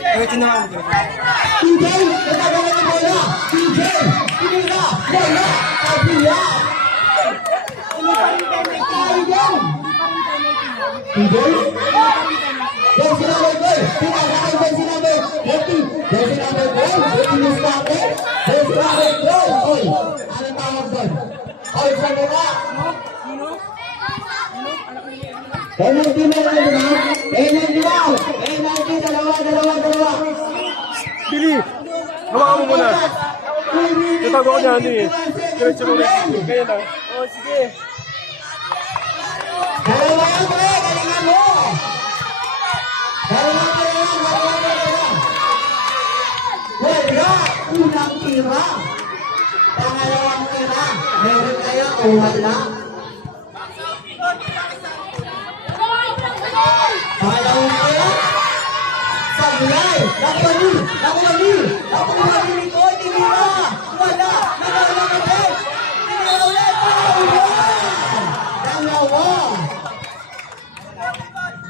Diretso na ako. TJ, nagkagawa ng bola. TJ, tinira, bola, kabila. TJ, jersey number 12, pinasakay jersey number 80, jersey number 12, 80 Muscape, jersey number 12. Oy, anong tawag doon? Oy, sa mga. Penalty na lang naman. Penalty daw. Penalty, dalawa. Bili! Hawakan mo muna. Tatago ko niya, ano eh. Diretso mo rin. Kaya lang. Oo, sige. Dalawa yan, pre. Galingan mo. Dalawa. Wala. Unang tira. Pangalawang tira. Meron kaya o wala? Pangalawang tira. Sablay. Nakulani ko. Tinira. Wala. Tinira ulit. Dalawa.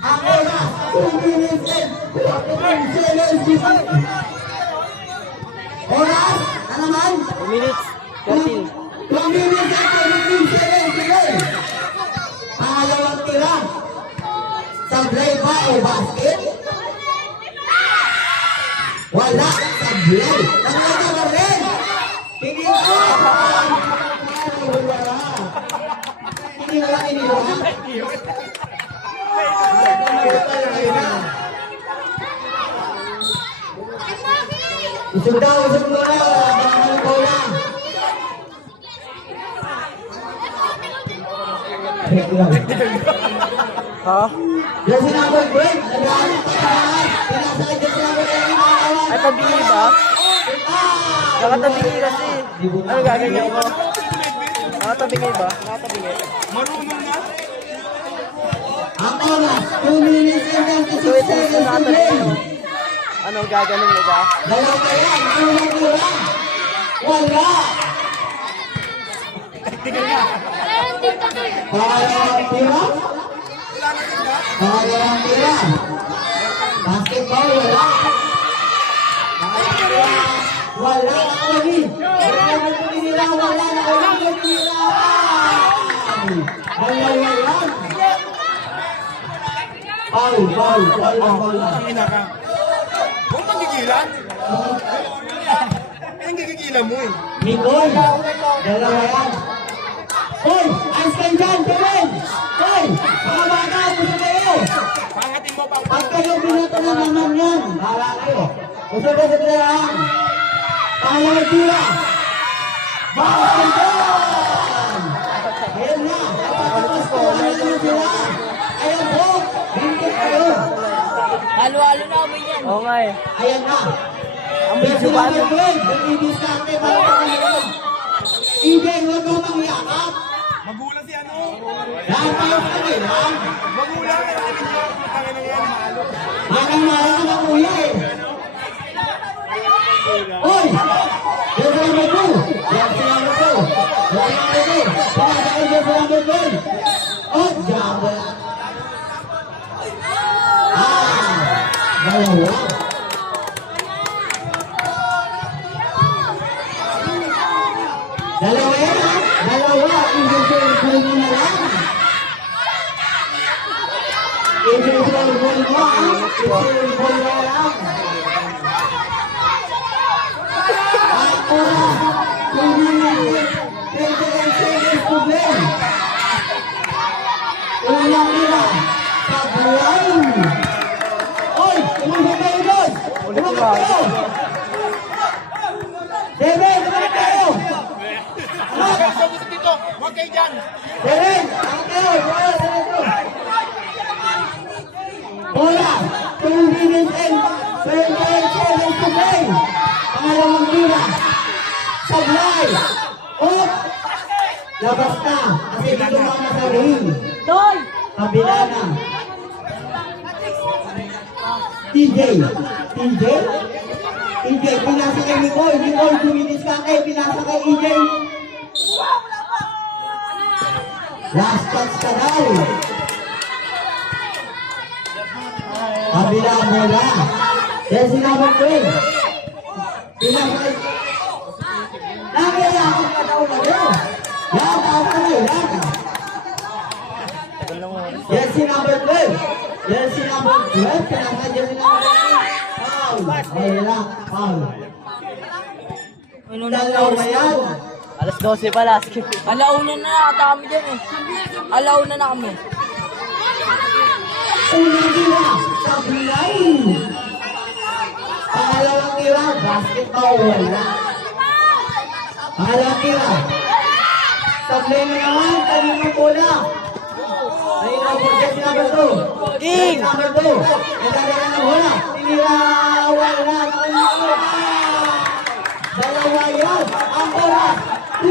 Ako na. 2 minutes and 15 seconds. Oras? Ano naman? 2 minutes. 13. 2 minutes and 15 seconds. Pangalawang tira. Sablay ba o basket? Wala. Sablay. Nangyari ka rin. Tingin ko. Usog na. Baka bola. Ha? Jersey number 12. Pinasakay jersey number 11. Ay, pabili ba? Nakatabingi kasi. Ano gaganyan ko? Nakatabingi ba? Nakatabingi. Ang oras, 2 minutes and 26 seconds to play. Ano gaganon mo ba? Dalawa yan, unang tira. Wala. Pangalawang tira. Basketball, wala. Pangalawang tira. Wala. Wala. Dalawa yan. Foul. Hina ka. Huwag kang gigilan. Anong gigigilan mo eh? Nicole, dalawa yan. Hoy, ayos kayo dyan, Kevin! Hoy, mga bata, puso kayo! Pangatin mo, Pag kayo binato na naman yan, bahala kayo. Puso ka sa tirahan. Pangalawang tira. Basketball! Ayan na, kapatapos ko, nandun sila. Ayan po, hindi kayo. Halo-halo na kami yan. Oo nga eh. Ayan na. Ang medyo ba? Binibiskante, parang EJ, huwag mo mangyakap. Magulang si ano? Lahat tayo sa kanila. Magulang na natin siya. Putangin na yan. Mahal na kuya eh. Oy! Yes, number 2. Yes, number 2. Yes, number 2. Pasakay, yes, number 2. Oh, jabba. Dalawa. Dalawa yan, ha? Dalawa. Individual mo na lang. Individual mo, ha? Individual mo na lang. Ako na. 2 minutes. 28 seconds to play. Unang nila. Sablay. Oy! Tumunod kayo doon! Tumunod kayo! Deben! Tumunod kayo! Huwag kayo dyan. Deben! Tumunod kayo! Bola! 2 minutes and 28 seconds to play! Pangalawang tira! Sablay! Up! Labas na! Kasi dito mga sa ring! Doy! Kabila na! TJ, pinasa kay Nicole, 2 minutes ka kayo, pinasa kay EJ. Last touch ka daw. Kabila bola. Jersey number 12. Pinasakay. Nakayakot ka daw na yun. Yan, taas ka na, yan. Jersey number 12. Jersey number 12. Pinasakay jersey number 13. Foul. Wala, foul. Dalaw na yan. Alas 12 pala. Alauna na ata kami dyan eh. Alauna na kami. Unang tira, sablay. Pangalawang tira, basketball, wala. Pangalawang tira. Sablay na naman, kaninang bola. Ayun ang jersey number 2. King! Jersey number 2. Nagdadala ng bola. Tinira, wala. Dalawa yun. Ang bola. 2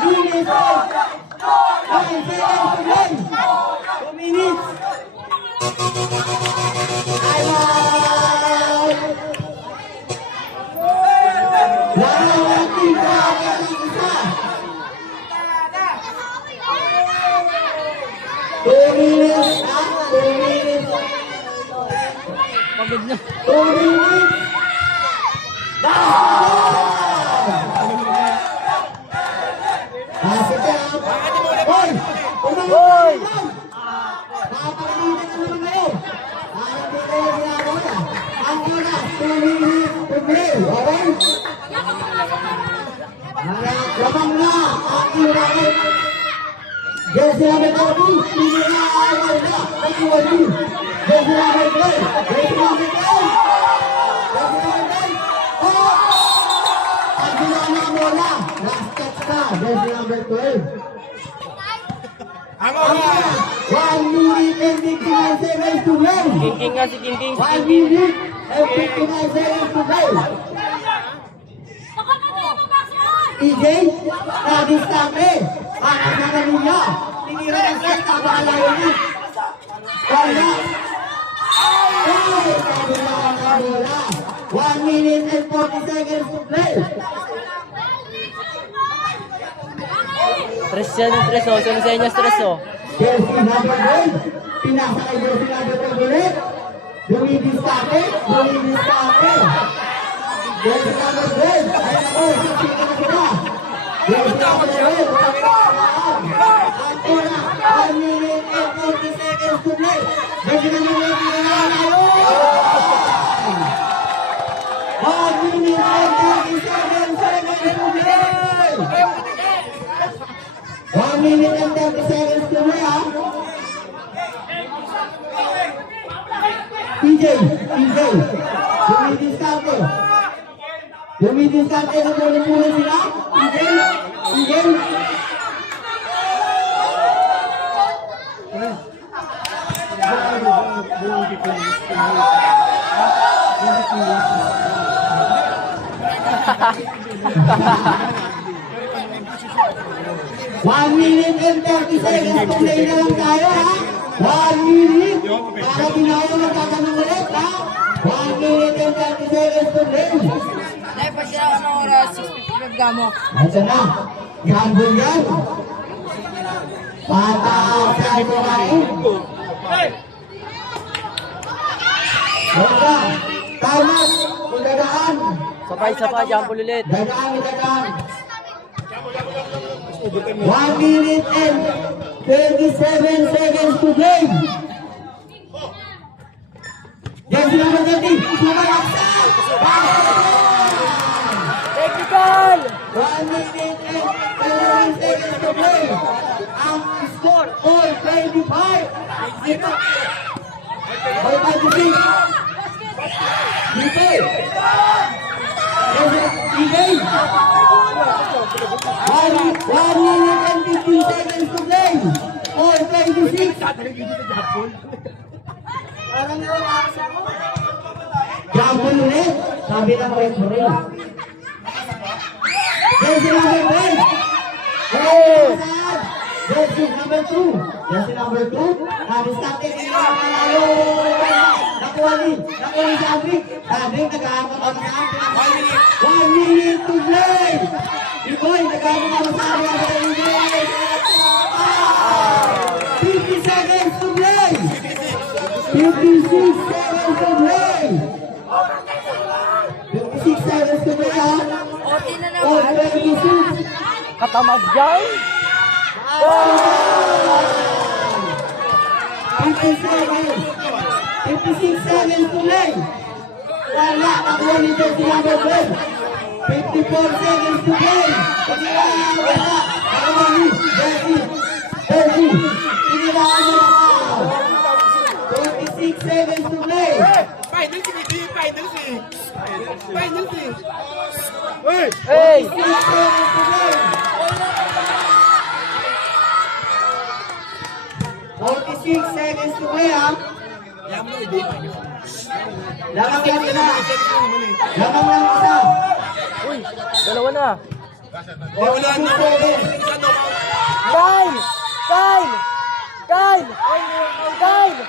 minutes. 5 seconds to play. 2 minutes. Ayaw! Dalawang tira ang isa. 2 minutes na. 2 minutes. Pagod na. 2 minutes. Pasok ka. Hoy! Hoy! Makapagalitan na naman kayo. Hindi kayo ginagawa. Ang una, 2 minutes to play. Okay? Lamang na ang tirahin. Jersey number 30. Hindi na awal na. Jersey number 12. Jersey number 12. Jersey number 12. Oh! Ang ginagawa mo na. Last touch ka. Jersey number 12. Ang 1 minute and 59 seconds to play. King nga si King. 1 minute and 59 seconds to play. TJ, na-distract Pakasama ninyo. Tinira ng set, napakalayo niya. Wala. Hey, sabi na ang bola. 1 minute and 40 seconds to play. Stress yan yung stress, oh. Sino sa inyo stress, oh? Jersey number 9. Pinasa kay jersey number 12 ulit. Dumidiskate. Jersey number 12. Ayan ako, sisika na sila. Jersey number 12. At una, 1 minute and 40 seconds to play. Jersey number 12. 1 minute and 37 seconds to play. 1 minute and 30 seconds to play, ha? TJ, dumidiskarte na muna sila. TJ. One minute and 30 seconds to play na lang tayo, ha? 1 minute. Para di na ako magtatanong ulit, ha? 1 minute and 30 seconds to play. Ay, pa siya anong oras? 6:55 gamo. Ito na. Gambol yan. Pataas sa ito kain. Wala. Tama. Kung dadaan. Sabay, jump ulit. Dadaan. 1 minute and 27 seconds to play. Jersey number 30. Sumalaksan. Technical! 1 minute and 11 seconds to play. Ang score, all 25. All 26. Dito. Igay. 1 minute and 15 seconds to play. All 26. Jambol ulit. Sabi ng referee. Jersey number 10. Jersey number 2. Jersey number 2. Nabistante nila ang manalo. Nakuha ni Sabrik. Sabrik nag-aabot ang sabi. 1 minute to play. Ikoy, nag-aabot ang sabi. 50 seconds to play. 56 seconds to play. Katamad dyan. 56 seconds to play. Wala, nakuha ni Jersey number 12. 54 seconds to play. Wala, nakuha ni Jersey. Tiniraan mo na 26 seconds to play. Hey! 6 seconds to play. 46 seconds to play, ha? Lamang lang isa. Lamang lang isa. Uy, dalawa na. 46 seconds. Kyle! Kyle! Kyle! Kyle!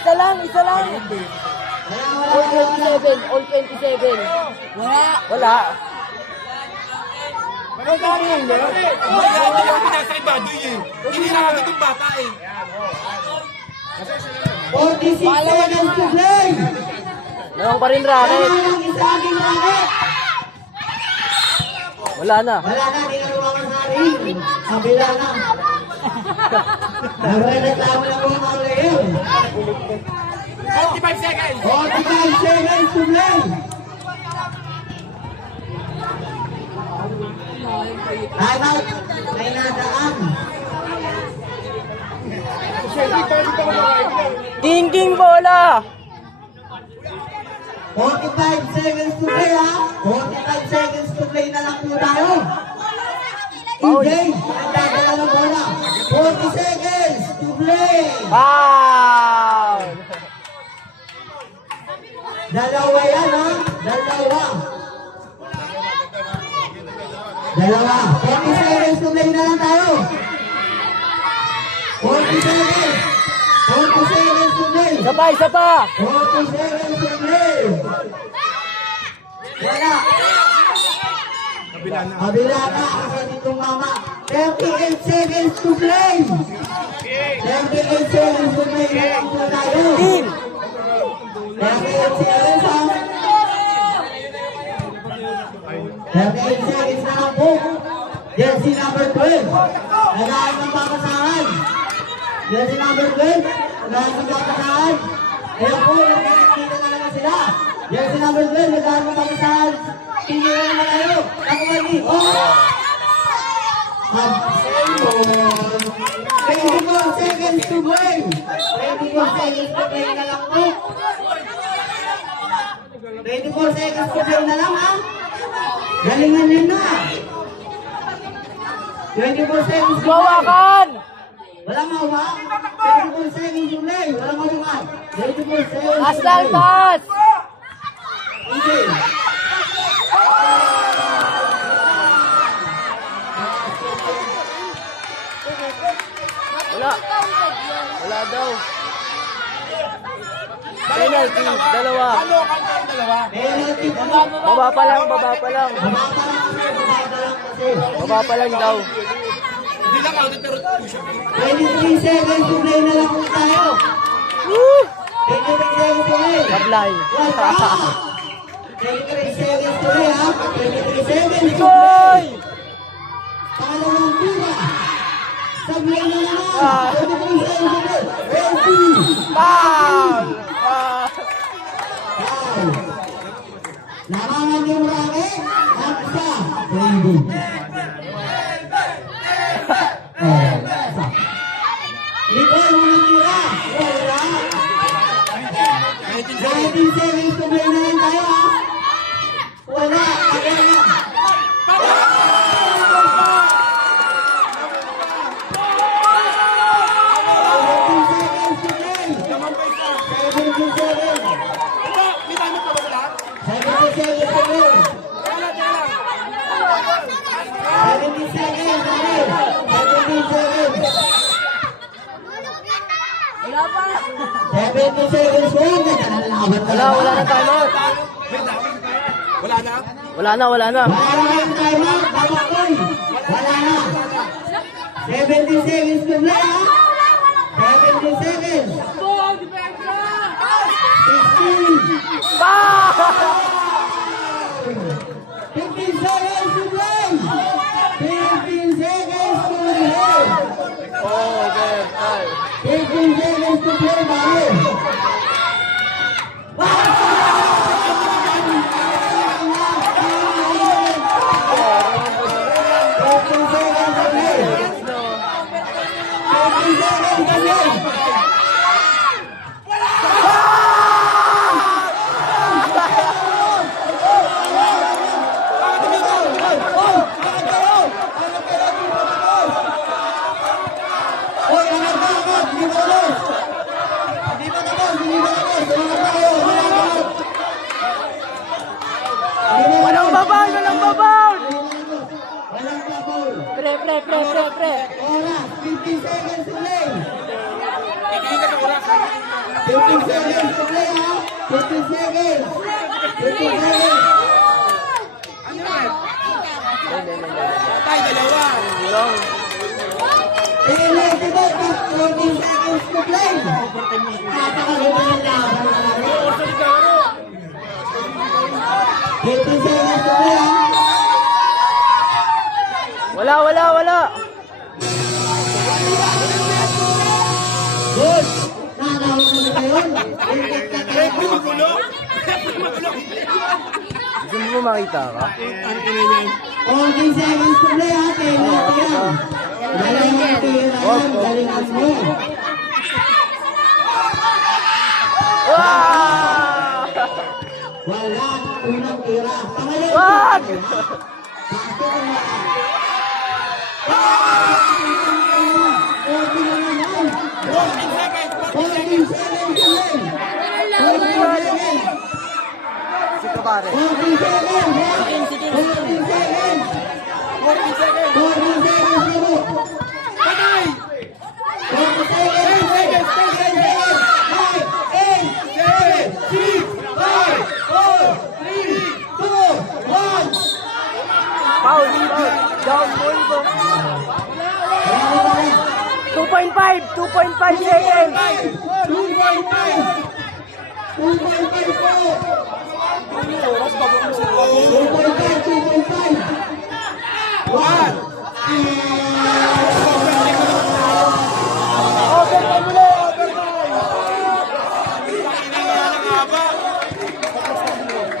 Isa lang, isa lang. All 27, all 27. Wala. Wala. Anong kari yun, no? Hindi na agad yung bata eh. 46 seconds to play. Lamang pa rin racket. Lamang lang isa aking racket. Wala na. Wala na, di na lumakas sa ring. Kabila na. Nagreklamo lang mga player. 45 seconds. 45 seconds to play. Time out. May nadaan. King bola! 45 seconds to play, ha? 45 seconds to play na lang po tayo. EJ, nagdadala ng bola. 40 seconds to play. Wow! Dalawa yan, ha? Dalawa. 40 seconds to play na lang tayo. 40 seconds. 40 seconds to play. Isa pa, isa pa! 40 seconds to play. Wala. Kabila na kasi nitong mama. 38 seconds to play. 38 seconds to play na lang po tayo. Team! 38 seconds, ha? 38 seconds na lang po. Jersey number 12. Nagahan ng papasahan. Jersey number 12. Nagahan ng papasahan. Ayan po, nakikita na naman sila. Jersey number 12. Nagahan ng papasahan. Tingin na naman kayo. Nakumali. Oh! 24 seconds to play. 24 seconds to play na lang po. 24 seconds to play na lang, ha? Galingan nyo na. 24 seconds to play. Gawakan! Walang mawa. 24 seconds to play. Walang mawa. 24 seconds to Aslan play. pass! Okay. Wala. Wala daw. Penalty, dalawa. Penalty po. Baba pa lang, baba pa lang. Baba pa lang daw. Hindi lang out pero 23 seconds to play na lang po tayo. Woo! 23 seconds to play. Sablay. 23 seconds to play, ha? 23 seconds to play. Goy! Pangalawang tira. Sablay na naman. 23 seconds to play. Ready. Foul! Foul. Larangan yung racket. At isa. Ready. Nicole, unang tira. Wala. 19 seconds to play na lang tayo, ha? Wala. Again na. 17 seconds to play. 17 seconds. May time pa ba wala? 17 seconds to play. Wala, wala. 17 seconds to play. 17 seconds. Wala pa! 17 seconds po. Wala na timeout. Wala na? Wala na. Wala na yung timeout. Babakoy. Wala na. 17 seconds to play, ha? 17 seconds. 16. Foul! 15 seconds to play. pare. Oras, 15 seconds to play. Tigil ka sa oras. 15 seconds to play, ha? 15 seconds. 15 seconds. Patay, dalawa. Long. 14 seconds to play. Napakaganda ng laban natin. 15 seconds to play, ha? Wala. Good. Nakakawin na ba yun? Referee magulo. Gusto mo makita ka? 14 seconds to play, ha? Penalty yan. Galingan tira yan. Galingan mo. Wala. Unang tira. Pangalawa. Wag! Sakto ka na. 14 na naman. 14 seconds to play. 14 seconds. Sige pare. 14 seconds. 14 seconds. 14 seconds na mo. Patay. 40 seconds. 10 seconds. 9, 8, 7, 6, 5, 4, 3, 2, 1. Foul. Down ball ko. 2.5 seconds. 2.5. 2.5 po. 2.5.